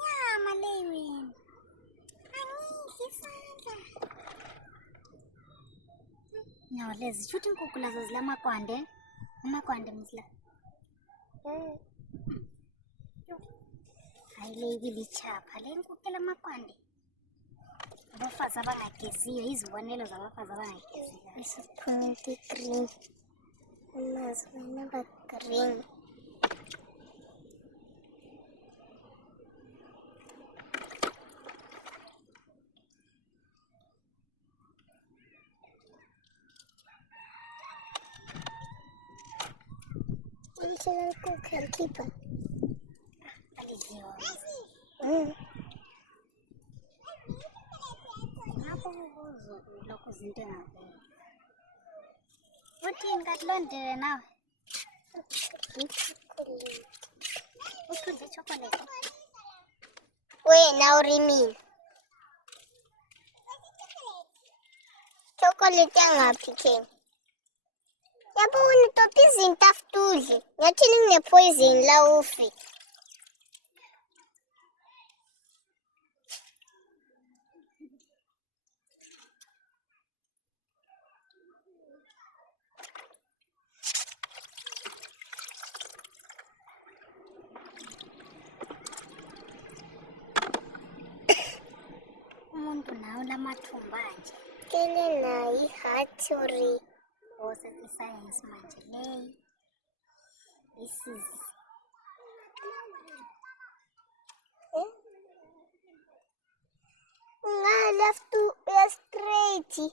Nyama leyi. Angidli isandla. Nyawo lezi shuthi inkukhu lazo zilamakwande. Amakwande mzila. Hayi leyi bilichapha le nkukhu lamakwande. Abafazi abangageziyo izibonelo zabafazi abangageziyo. Isiphunyenti green. Unazo wena green. Ulichela nkukhu alikhipha. Alidliwa. Lokho zinto engaveli. Uthini kanti londele nawe? Uthudle chocolate. Wena urimini. Chocolate yangaphi Ken? Yabona utopa izinto afutudle. Ngiyathini ngine-poison la ufi. Umuntu nawe lamathumba nje. Kele nayi hatchery. Science manje leyi. This is Left straight.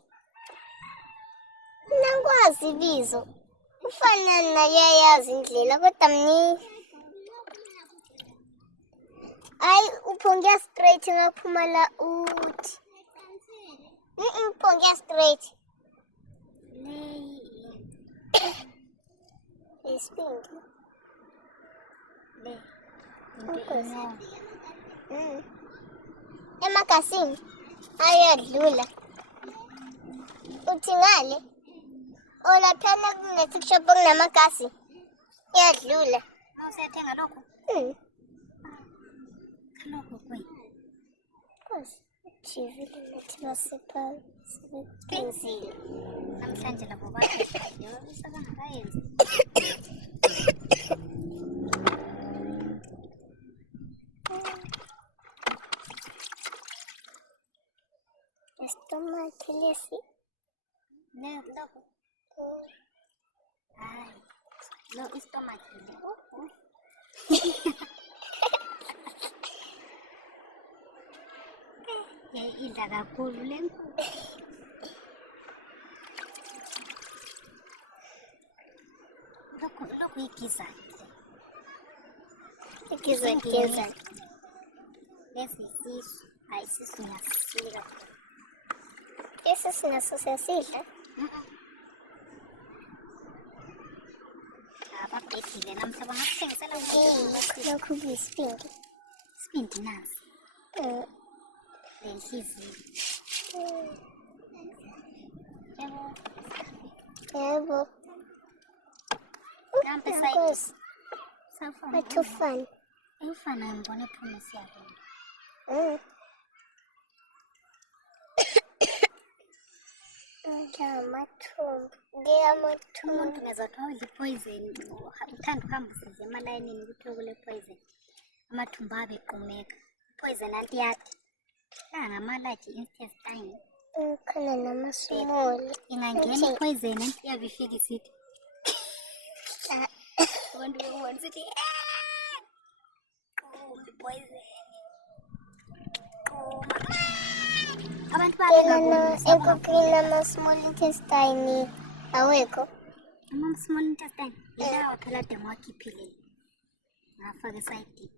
Nangwazi ibizo. Ufana nayayazi indlela kodwa mni. Ay uphonga straight ngaphuma la uthi. Uphonga straight. leyi. Ispindi. Le. Into inono. Emakasini ayadlula. Uthi ngale. Olaphana kunethi shop okunamakasi. Yadlula. Awusiyathenga lokho? Lokho kwe. Kosi. Chivile nathi basepha. Pensile. Namhlanje labo bayadliwa besabangakayenzi. Stomach lesi. Ne lokho. Hayi. Lo istomach le. Idla kakhulu le nkukhu. Lokhu igizani. Igizani. Lesi isisu. Hayi isisu ngiyasisika. Ese sinaso siyasidla. Ababhedile namhla bangasithengisela Lokhu kuyisipindi. isipindi nasi. Lenhliziyo. Yebo. Nampe sayidi. Safana. Athufana. Ufana ngibona ephuma isiyabona. Umuntu ngezathiwa udla ipoison. Uthanda ukuhamba usize emalayinini ukuthi okule poison. Amathumba abe equmeka. Poison anti-yati. Ngamalaji intestine. Khona namasmall. Ingangena ipoison yabe ifika isithi. Abantu bebona sithi poison. Abantu enkukhwini ama-small intestine awekho. Ama-small intestine yilawa phela de ngawakhiphile. Ngafaka esayidini.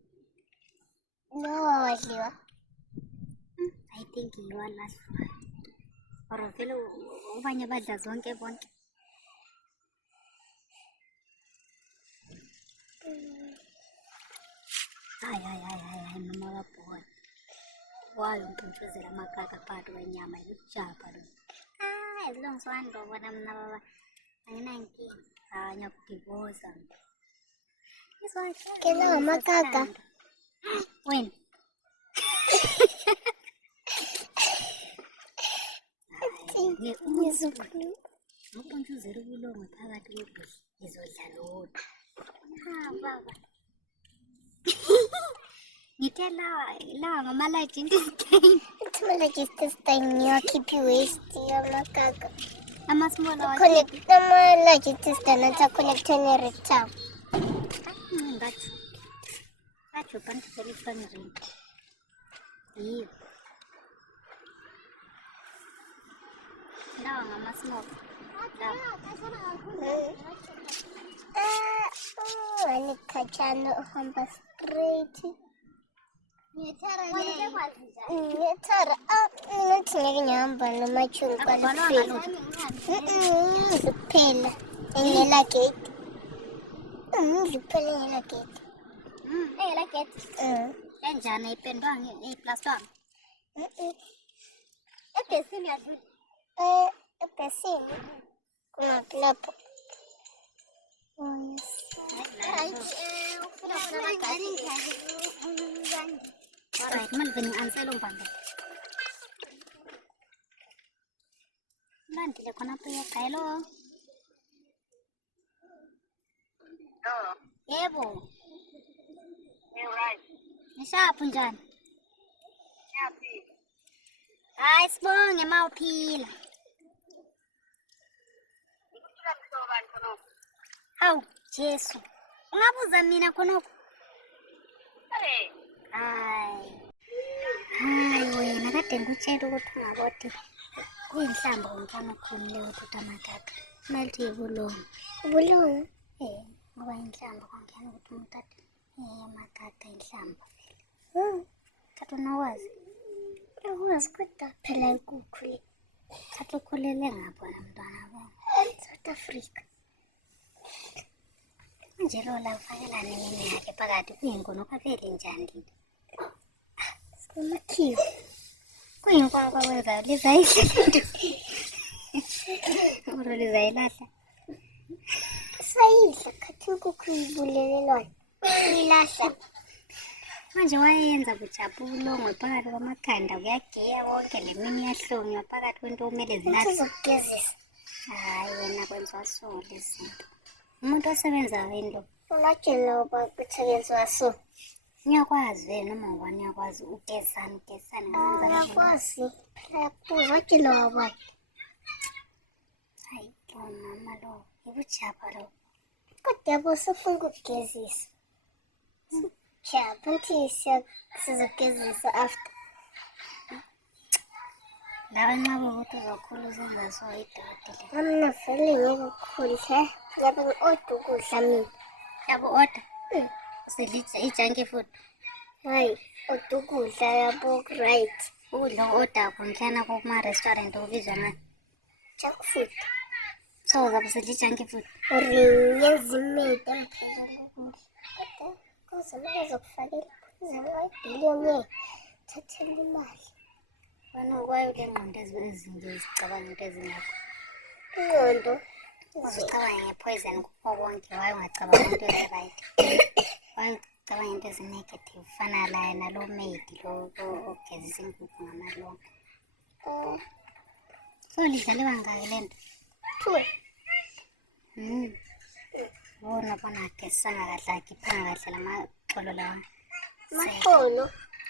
No wadliwa. I think yiwa last one. Or vele ubanye badla zonke bonke. Hayi mama kabhola. Wayo umpuntshuzela amakaka phakathi kwenyama yokujapha lo. As long as one ngobona mina baba anginankinga. Ngiyakudivorsa. Kela amakaka. Wena. Ngizokhuluma. Ngokuntshuzela ubulongwe phakathi kwebhesi ngizodla lodwa. Baba. Ngithe lawa ngama-light intestine. Ithimology intestine ngiyakhipha i-waste yamagaga. Ama-small Connect ama-large intestine athi a-connecte ne-rectum. Ngatsho bantu vele ifanele. Yiyo. Lawa ngama-small. Wani khatshana uhamba straight. Ngiyethara ngathi ngeke ngihamba nomachungu kwalifika. Kuphela engela gate. Kuphela engela gate. Engela gate. Enjani ayipendwanga eyiplastwanga? Ebhesini yadlula. Ebhesini kungaphi lapho? Alright, manje ngi-ansela umbamba. Mlandile khonapho yegayelo. Yebo. Right. Nishaphi njani? Happy. Hayi sibonge mawuphila. Hawu Jesu. Ungabuza mina khonapho? Hey. Hayi wena kade ngikutshela ukuthi ungabodi. Kuyinhlamba umntwana okhulumileyo ukuthi amagaga. Kumele uthi yibulungu. Ubulungu. Ngoba inhlamba kwangena ukuthi umuntu athi amagaga inhlamba vele. Thatha unokwazi. Uyakwazi kodwa phela inkukhu le. Thatha ukhulele ngapho mntwana wami. South Africa. Manje lola ufakelane nini yakhe phakathi kuyinkono kwaphela njani lini? Simakhiwe. Kuyinkwakwa kwenzayo lizayidla. Uro lizayilahla. Sayidla khathi inkukhu ibulelelwana. Uyilahla. Manje wayenza bujabu ubulongwe phakathi kwamakhanda kuyagiya konke lemini yahlonywa phakathi kwento okumele zilahle. Uzokugezisa. Hayi wena kwenziwa so lezinto. Umuntu osebenzayo yini lo? Ungatshela uba kuthengiswa so. Ngiyakwazi vele noma ngubani uyakwazi ugezana Uyakwazi. Phela uzatshela uba. Hayi lo mama lo ibujaba lo. Kodwa yabo sifuna ukugezisa. Chapha nthi sizogezisa after. Lawa nqaba ukuthi uzokhula uzenza so idodile. Mina vele ngeke ukukhulisa. Ngiyabe ngi-order ukudla mina. Yabo order. Usidla ijunky food. Hayi, order ukudla yabo right. Ukudla order kunhlana kuma-restaurant ubizwa ngani? Junk food. So uzabe usidla ijunky food. Yezimete emphezulu ukudla. Kodwa kuze ngizokufakela izimali thathela imali. Wena ukwayo le ngqondo ezinje zicabanga into ezingakho. Ingqondo. Uzicabanga nge-poison kukho konke waye ungacabanga into ezi-right. Waye ucabanga into ezi-negative fana laye nalo maid lo ogezisa inkukhu ngamalonga. So lidlale bangaki le nto? 2. Wona bona agesisanga kahle akiphanga kahle lamaxolo lawa. Maxolo.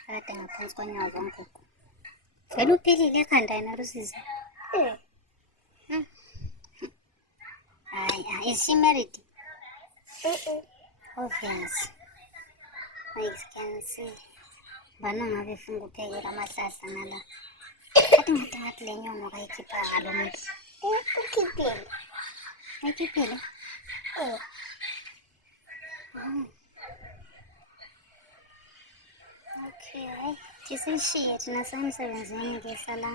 Kade ngaphansi konyawo zonkukhu. Vele uphilile ekhanda yena Lusizi. Hayi, is she married? Obvious. I can see. Bana ngabe funa ukuphekela amahlahla nala. Ngathi le nyono kayikhipha ngalo muntu. Ukhiphile. Ayikhiphile? Okay, hayi. Tisishiye thina semsebenzini ngesalama.